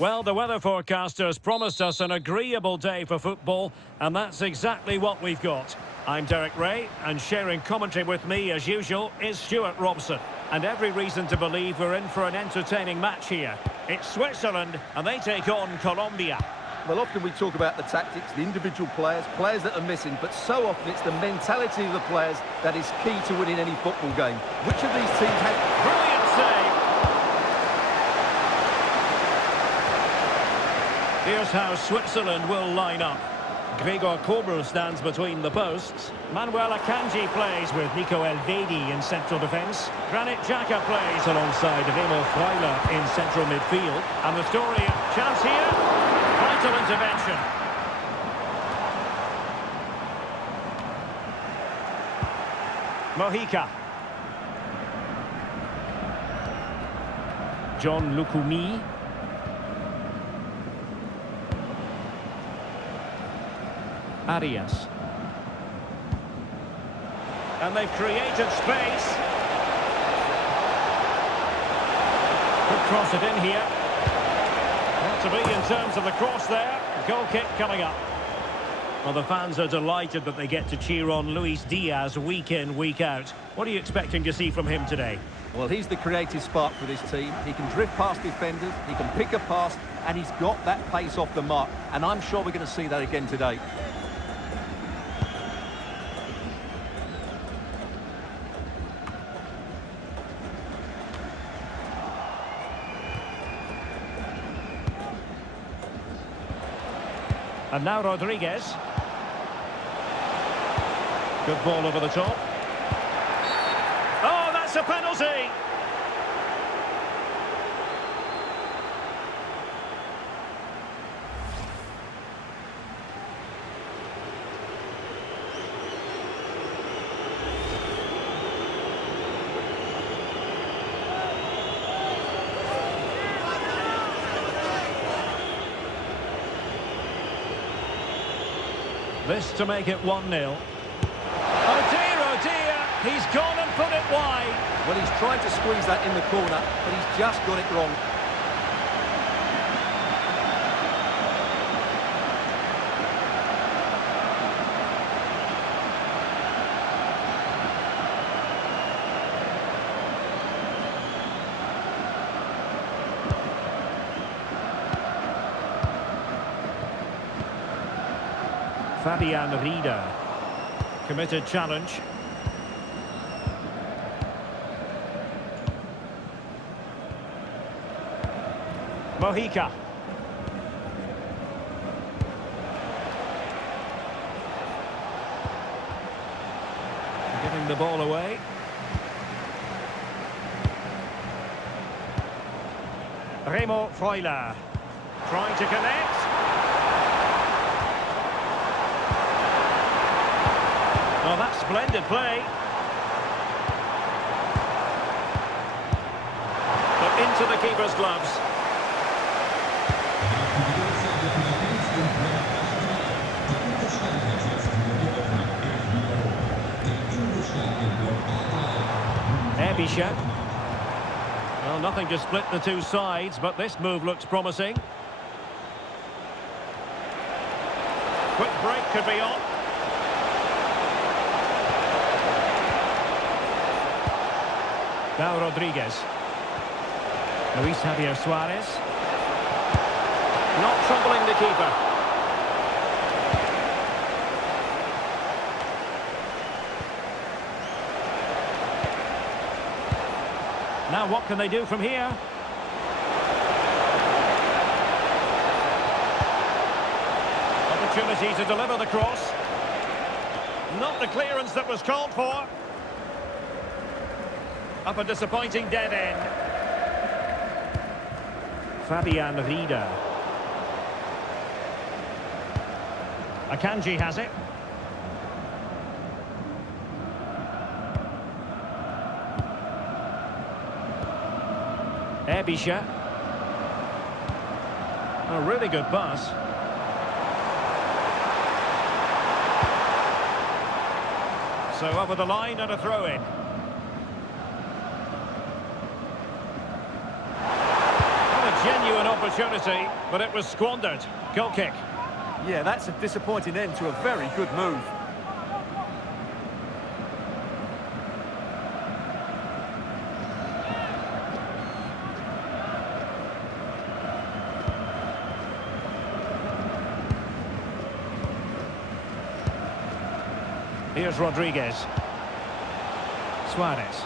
Well, the weather forecasters promised us an agreeable day for football, and that's exactly what we've got. I'm Derek Ray, and sharing commentary with me, as usual, is Stuart Robson. And every reason to believe we're in for an entertaining match here. It's Switzerland, and they take on Colombia. Well, often we talk about the tactics, the individual players that are missing, but so often it's the mentality of the players that is key to winning any football game. Which of these teams has... Brilliant save! Here's how Switzerland will line up. Gregor Kobel stands between the posts. Manuel Akanji plays with Nico Elvedi in central defence. Granit Xhaka plays alongside Freuler in central midfield. And the story, chance here, vital intervention. Mojica. Jhon Lukumi. Diaz. And they've created space. Could cross it in here. Not to be in terms of the cross there. Goal kick coming up. Well, the fans are delighted that they get to cheer on Luis Diaz week in, week out. What are you expecting to see from him today? Well, he's the creative spark for this team. He can drift past defenders, he can pick a pass, and he's got that pace off the mark. And I'm sure we're going to see that again today. And now Rodriguez. Good ball over the top. Oh, that's a penalty! This to make it 1-0. Oh dear, he's gone and put it wide. Well, he's trying to squeeze that in the corner, but he's just got it wrong. Fabian Rieder. Committed challenge. Mojica. Giving the ball away. Freuler. Trying to connect. Oh, that's splendid play. But into the keeper's gloves. Ebisha. Well, nothing to split the two sides, but this move looks promising. Quick break could be on. Now Rodriguez. Luis Javier Suarez. Not troubling the keeper. Now what can they do from here? Opportunity to deliver the cross. Not the clearance that was called for. Up a disappointing dead end. Fabian Rieder. Akanji has it. Ebisha. A really good pass. So over the line and a throw-in. Genuine opportunity, but it was squandered. Goal kick. Yeah, that's a disappointing end to a very good move. Here's Rodriguez. Suarez.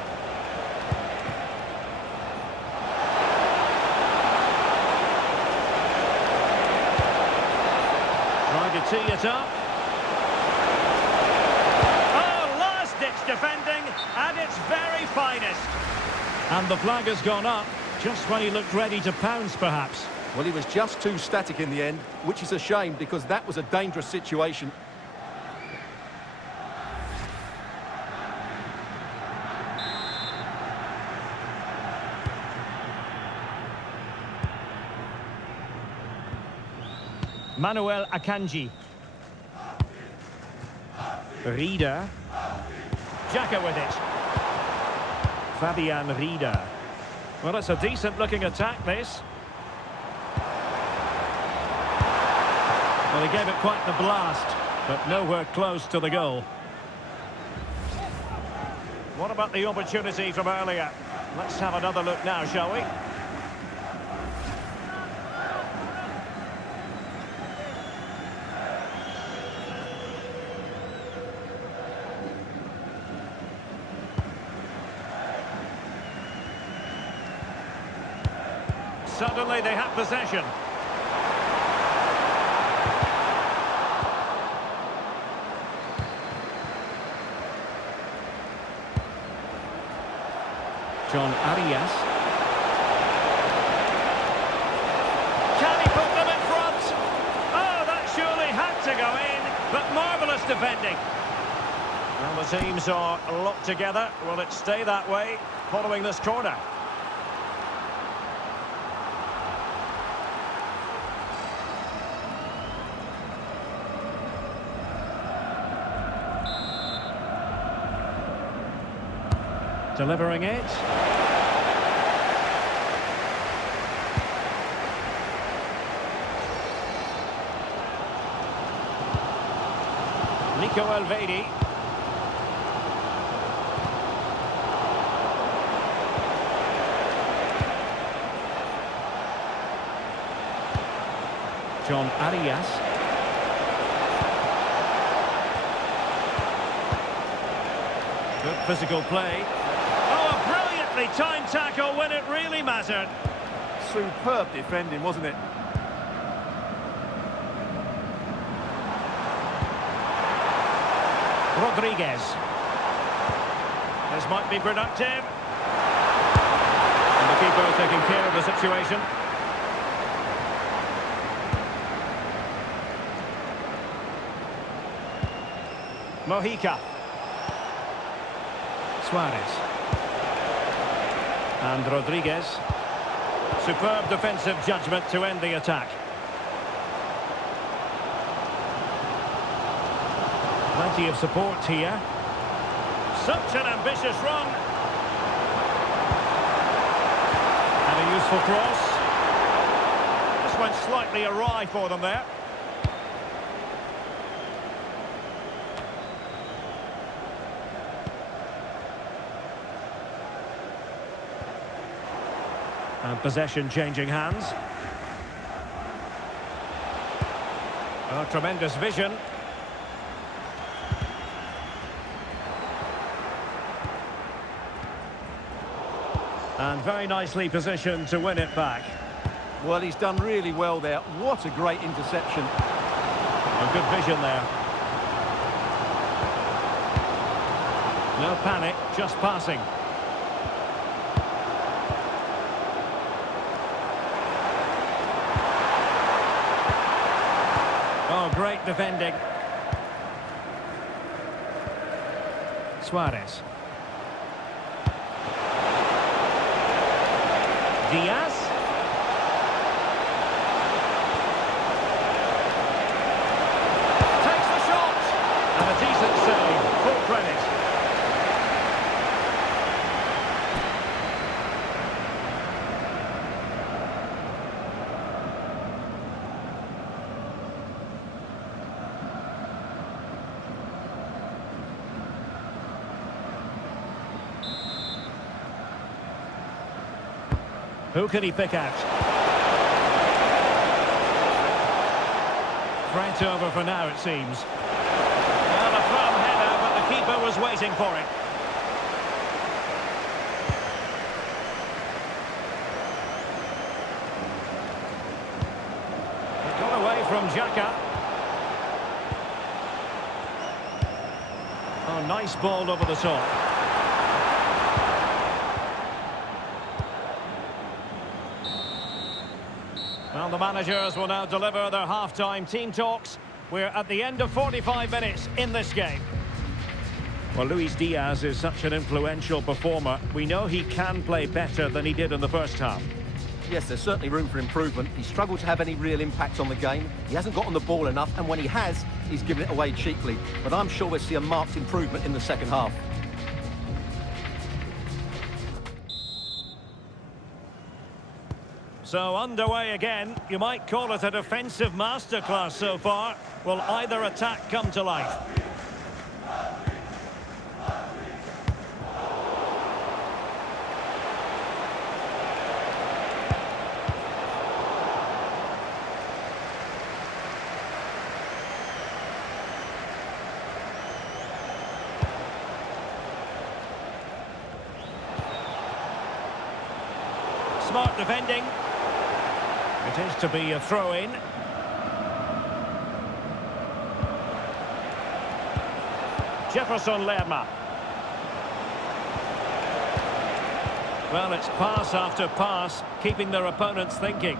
Trying to tee it up. Oh, last-ditch defending at its very finest. And the flag has gone up, just when he looked ready to pounce, perhaps. Well, he was just too static in the end, which is a shame because that was a dangerous situation. Manuel Akanji. Rieder. Xhaka with it. Fabian Rieder. Well, it's a decent-looking attack, this. Well, he gave it quite the blast, but nowhere close to the goal. What about the opportunity from earlier? Let's have another look now, shall we? Suddenly they have possession. Jhon Arias. Can he put them in front? Oh, that surely had to go in, but marvellous defending. Well, the teams are locked together. Will it stay that way following this corner? Delivering it. Nico Elvedi. Jhon Arias. Good physical play. Time tackle when it really mattered. Superb defending, wasn't it? Rodriguez. This might be productive. And the keeper taking care of the situation. Mojica. Suarez. And Rodriguez. Superb defensive judgment to end the attack. Plenty of support here. Such an ambitious run. And a useful cross. Just went slightly awry for them there. And possession changing hands. Oh, tremendous vision. And very nicely positioned to win it back. Well, he's done really well there. What a great interception. A good vision there. No panic, just passing. Oh, great defending. Suarez. Diaz. Takes the shot. And a decent save. Full credit. Who can he pick out? Threat over for now, it seems. Well, a firm header, but the keeper was waiting for it. It got away from Xhaka. Oh, nice ball over the top. Well, the managers will now deliver their half-time team talks. We're at the end of 45 minutes in this game. Well, Luis Diaz is such an influential performer. We know he can play better than he did in the first half. Yes, there's certainly room for improvement. He's struggled to have any real impact on the game. He hasn't got on the ball enough, and when he has, he's given it away cheaply. But I'm sure we'll see a marked improvement in the second half. So underway again. You might call it a defensive masterclass so far. Will either attack come to life? Smart defending. It is to be a throw-in. Jefferson Lerma. Well, it's pass after pass, keeping their opponents thinking.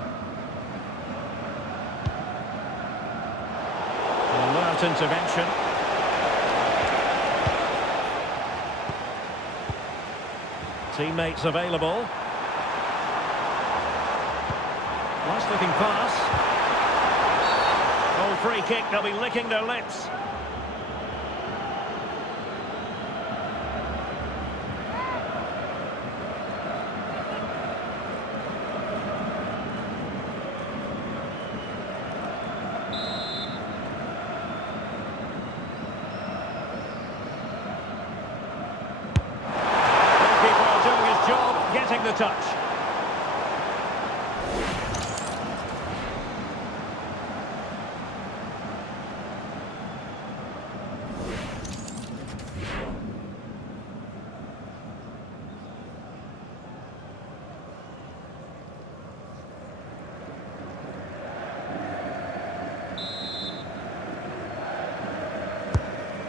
Alert intervention. Teammates available. Nice looking pass. Oh, free kick, they'll be licking their lips. Goalkeeper doing his job, getting the touch.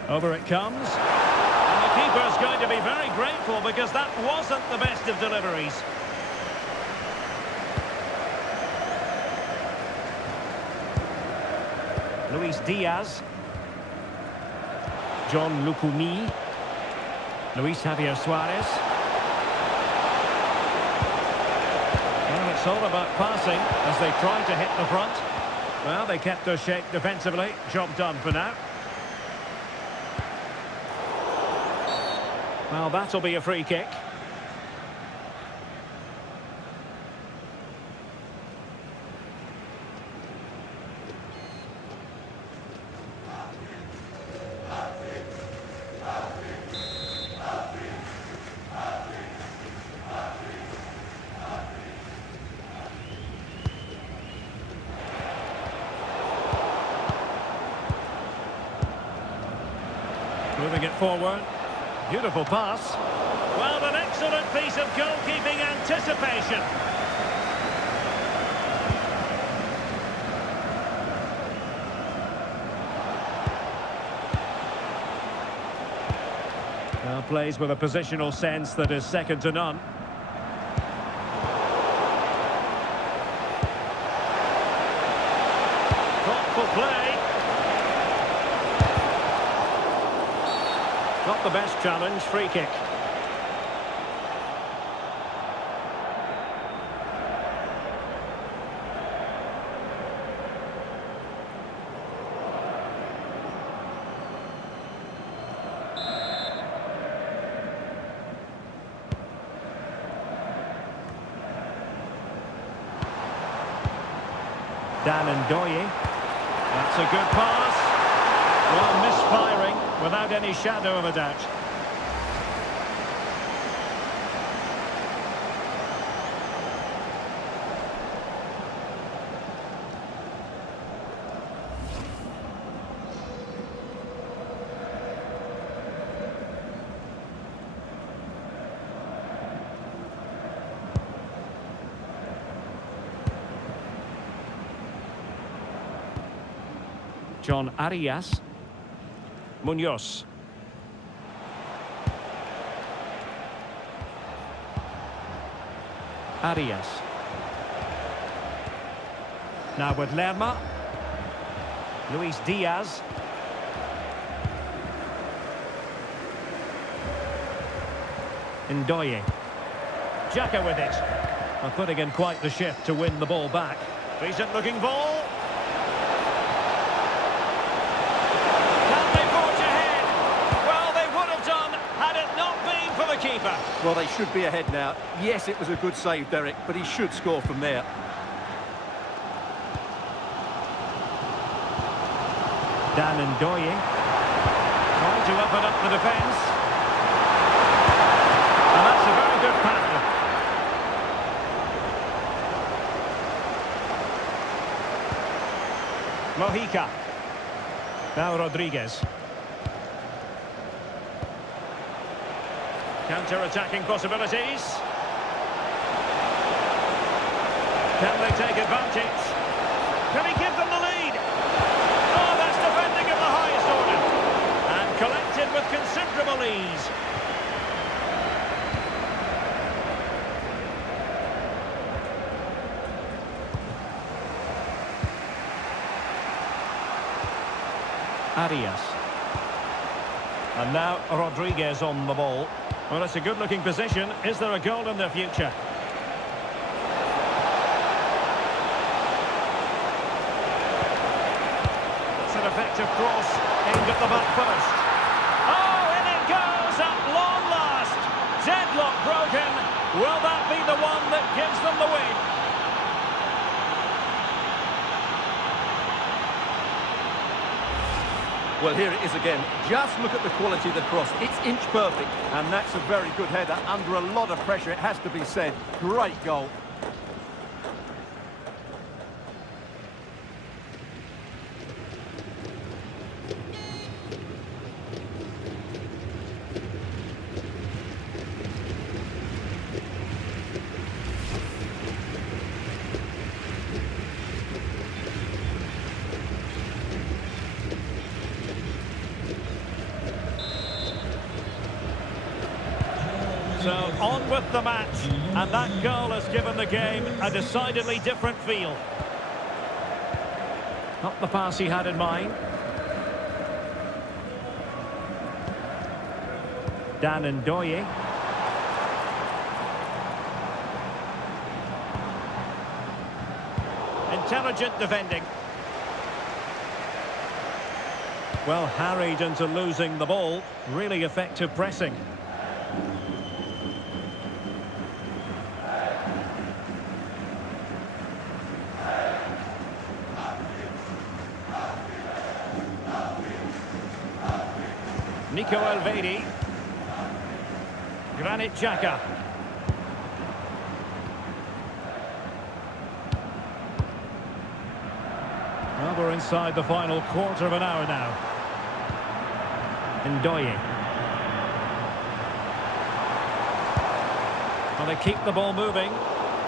Over it comes. And the keeper's going to be very grateful because that wasn't the best of deliveries. Luis Diaz. Jhon Lukumi. Luis Javier Suarez. Well, it's all about passing as they tried to hit the front. Well, they kept their shape defensively. Job done for now. Well, that'll be a free kick. Moving it forward. Beautiful pass. Well, an excellent piece of goalkeeping anticipation. Well, plays with a positional sense that is second to none. Thoughtful play. Not the best challenge, free kick. Ndoye. That's a good pass. Well, misfiring without any shadow of a doubt. Jhon Arias. Munoz. Arias. Now with Lerma. Luis Diaz. Ndoye. Xhaka with it. And putting in quite the shift to win the ball back. Decent looking ball. Can they forge ahead? Well, they would have done had it not been for the keeper. Well, they should be ahead now. Yes, it was a good save, Derek, but he should score from there. Ndoye. Trying to open up the defence. And that's a very good pass. Mojica. Now Rodriguez. Counter-attacking possibilities. Can they take advantage? Can he give them the lead? Oh, that's defending of the highest order. And collected with considerable ease. Arias. And now Rodriguez on the ball. Well, it's a good-looking position. Is there a goal in the future? It's an effective cross aimed at the back post. Oh, in it goes at long last. Deadlock broken. Will that be the one that gives them the win? Well, here it is again. Just look at the quality of the cross. It's inch perfect, and that's a very good header under a lot of pressure, it has to be said. Great goal. So on with the match, and that goal has given the game a decidedly different feel. Not the pass he had in mind. Ndoye. Intelligent defending. Well, harried into losing the ball. Really effective pressing. Granit Xhaka. Well, we're inside the final quarter of an hour now. Ndoye. Well, they keep the ball moving,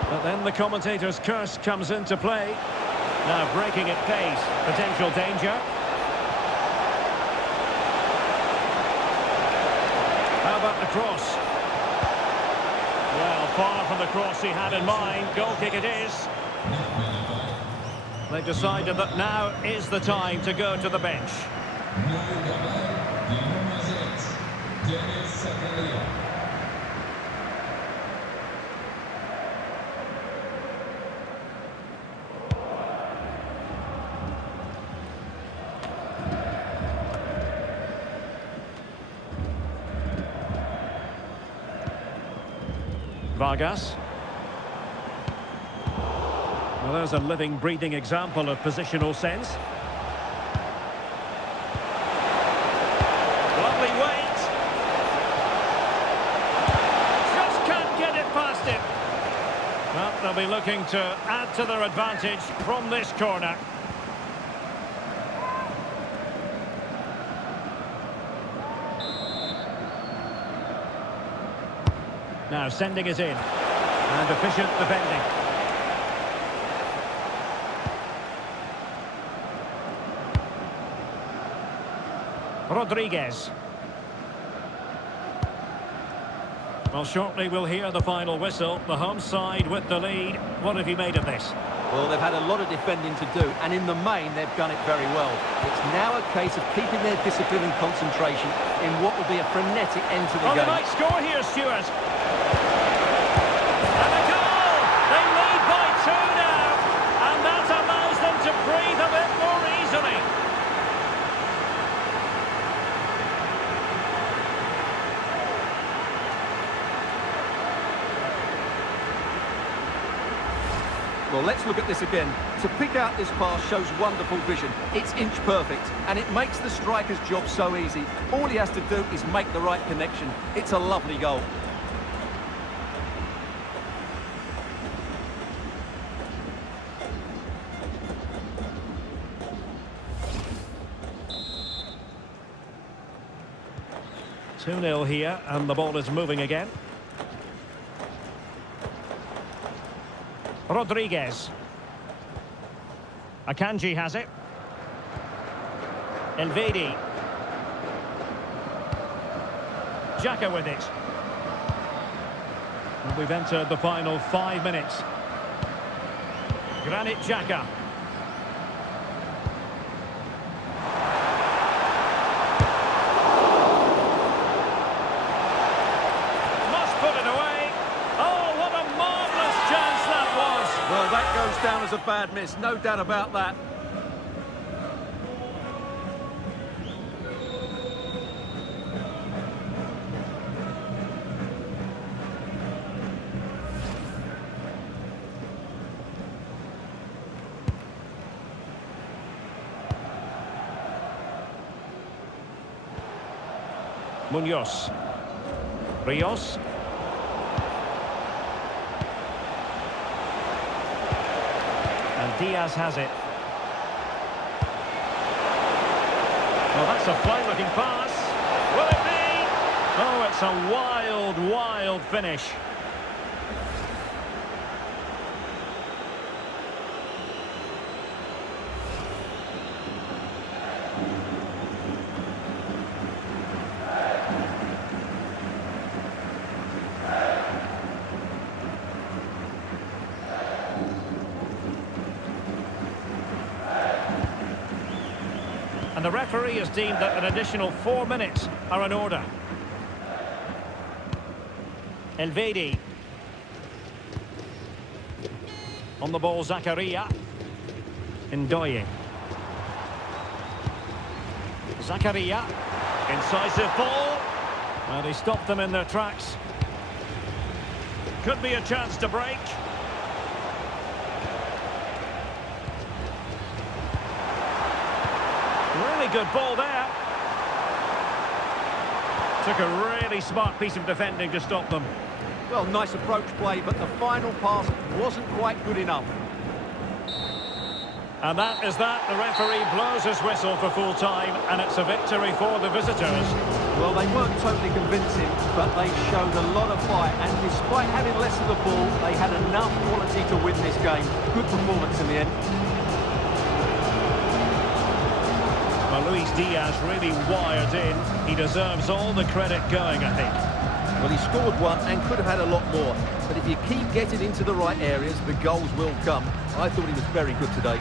but then the commentator's curse comes into play. Now breaking at pace, potential danger. How about the cross? Well, far from the cross he had in mind. Goal kick it is. They've decided that now is the time to go to the bench. Vargas. Well, there's a living, breathing example of positional sense. Lovely weight. Just can't get it past him. Well, they'll be looking to add to their advantage from this corner. Now sending it in. And efficient defending. Rodriguez. Well, shortly we'll hear the final whistle. The home side with the lead. What have you made of this? Well, they've had a lot of defending to do, and in the main, they've done it very well. It's now a case of keeping their discipline and concentration in what will be a frenetic end to the game. They might score here, Stuart. And a goal! They lead by 2 now, and that allows them to breathe a bit more easily. Well, let's look at this again. To pick out this pass shows wonderful vision. It's inch perfect, and it makes the striker's job so easy. All he has to do is make the right connection. It's a lovely goal. Two 2-0 here, and the ball is moving again. Rodriguez. Akanji has it. Elvedi. Xhaka with it. And we've entered the final 5 minutes. Granit Xhaka. Well, that goes down as a bad miss, no doubt about that. Munoz. Rios. And Diaz has it. Well, that's a fine-looking pass. Will it be? Oh, it's a wild, wild finish. And the referee has deemed that an additional 4 minutes are in order. Elvedi. On the ball, Zakaria. Ndoye. Zakaria. Incisive ball. Well, he stopped them in their tracks. Could be a chance to break. Really good ball there. Took a really smart piece of defending to stop them. Well, nice approach play, but the final pass wasn't quite good enough. And that is that. The referee blows his whistle for full time, and it's a victory for the visitors. Well, they weren't totally convincing, but they showed a lot of fight, and despite having less of the ball, they had enough quality to win this game. Good performance in the end. Well, Luis Diaz really wired in. He deserves all the credit going, I think. Well, he scored one and could have had a lot more. But if you keep getting into the right areas, the goals will come. I thought he was very good today.